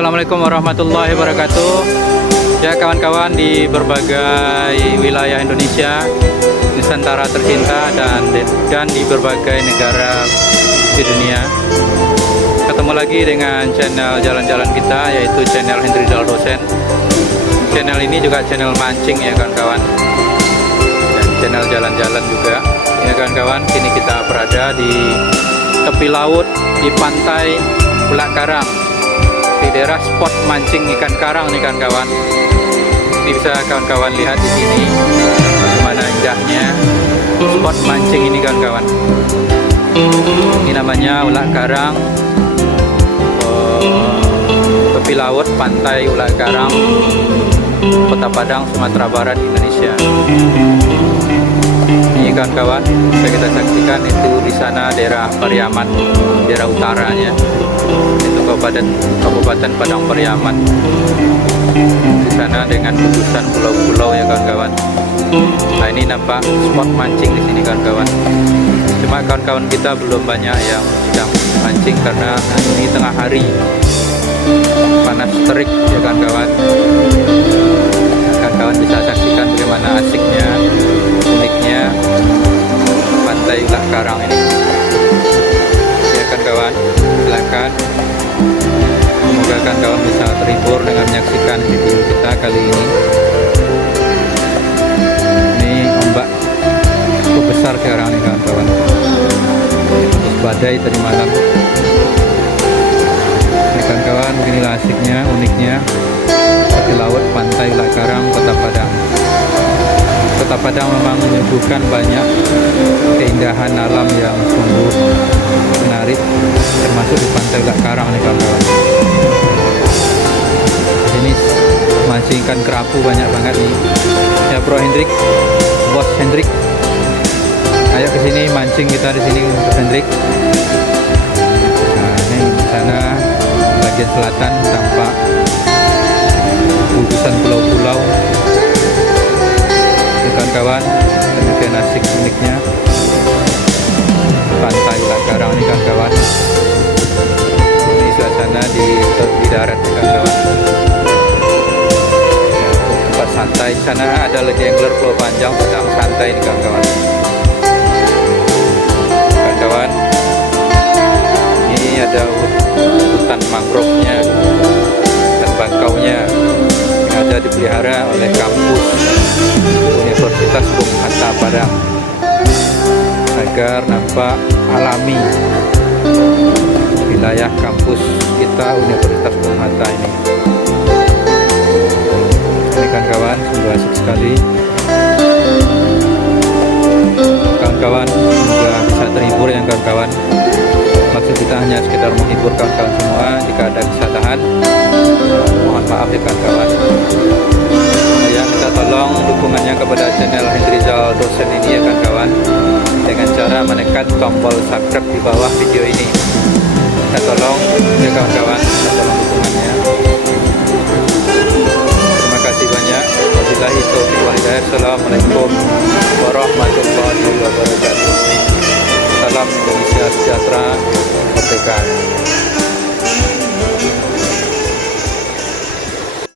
Assalamualaikum warahmatullahi wabarakatuh. Ya kawan-kawan di berbagai wilayah Indonesia, Nusantara tercinta dan di berbagai negara di dunia. Ketemu lagi dengan channel jalan-jalan kita, yaitu channel Hendry Rizal Dosen. Channel ini juga channel mancing ya kawan-kawan, dan channel jalan-jalan juga ya kawan-kawan. Kini kita berada di tepi laut di pantai Ulak Karang, di daerah spot mancing ikan karang nih kawan-kawan. Ini bisa kawan-kawan lihat di sini bagaimana indahnya spot mancing ini kawan-kawan. Ini namanya Ulak Karang, tepi laut pantai Ulak Karang, Kota Padang, Sumatera Barat, Indonesia. Ini kawan-kawan, bisa kita saksikan itu di sana daerah Pariaman, daerah utaranya. Itu Kabupaten Padang Pariaman. Di sana dengan gugusan pulau-pulau ya kawan-kawan. Nah ini nampak spot mancing di sini kawan-kawan. Cuma kawan-kawan kita belum banyak yang sedang mancing karena ini tengah hari, panas terik ya kawan-kawan. Kawan-kawan bisa saksikan bagaimana asiknya, uniknya pantai Ulak Karang ini. Ya kawan-kawan, silakan. Semoga kawan-kawan bisa terhibur dengan menyaksikan video kita kali ini. Ini ombak cukup besar sekarang nih kawan-kawan. Terus badai tadi malam. Ini kawan-kawan, beginilah asiknya, uniknya tepi laut pantai Ulak Karang, Kota Padang. Kota Padang memang menyuguhkan banyak keindahan alam yang sungguh menarik, termasuk di pantai Ulak Karang nih kawan-kawan. Ini mancing ikan kerapu banyak banget nih. Ya Bro Hendrik, Bos Hendrik, ayo ke sini mancing kita di sini Bos Hendrik. Nah ini di sana bagian selatan tampak gugusan pulau-pulau. Kawan-kawan, demikian asik uniknya pantai Ulak Karang ini kawan-kawan. Ini suasana di darat kawan-kawan. Tempat santai. Di sana ada lagi angler pulau panjang sedang santai ini kawan-kawan. Kawan-kawan, ini ada hutan mangrove-nya dan bakaunya yang ada dipelihara oleh kampus Universitas Bung Hatta Padang agar nampak alami wilayah kampus kita Universitas Bung Hatta ini. Ini kawan-kawan, sungguh asik sekali. Kawan-kawan, semoga bisa terhibur ya kawan-kawan. Maksud kita hanya sekitar menghibur kawan-kawan semua. Jika ada kesalahan, mohon maaf ya kawan-kawan. Ya, kita tolong dukungannya kepada channel Hendry Rizal Dosen ini ya kawan-kawan, dengan cara menekan tombol subscribe di bawah video ini. Kita tolong ya kawan-kawan, kita tolong dukungannya. Terima kasih banyak. Wabillahi taufiq wal hidayah. Assalamualaikum warahmatullahi wabarakatuh. Salam Indonesia sejahtera, merdeka.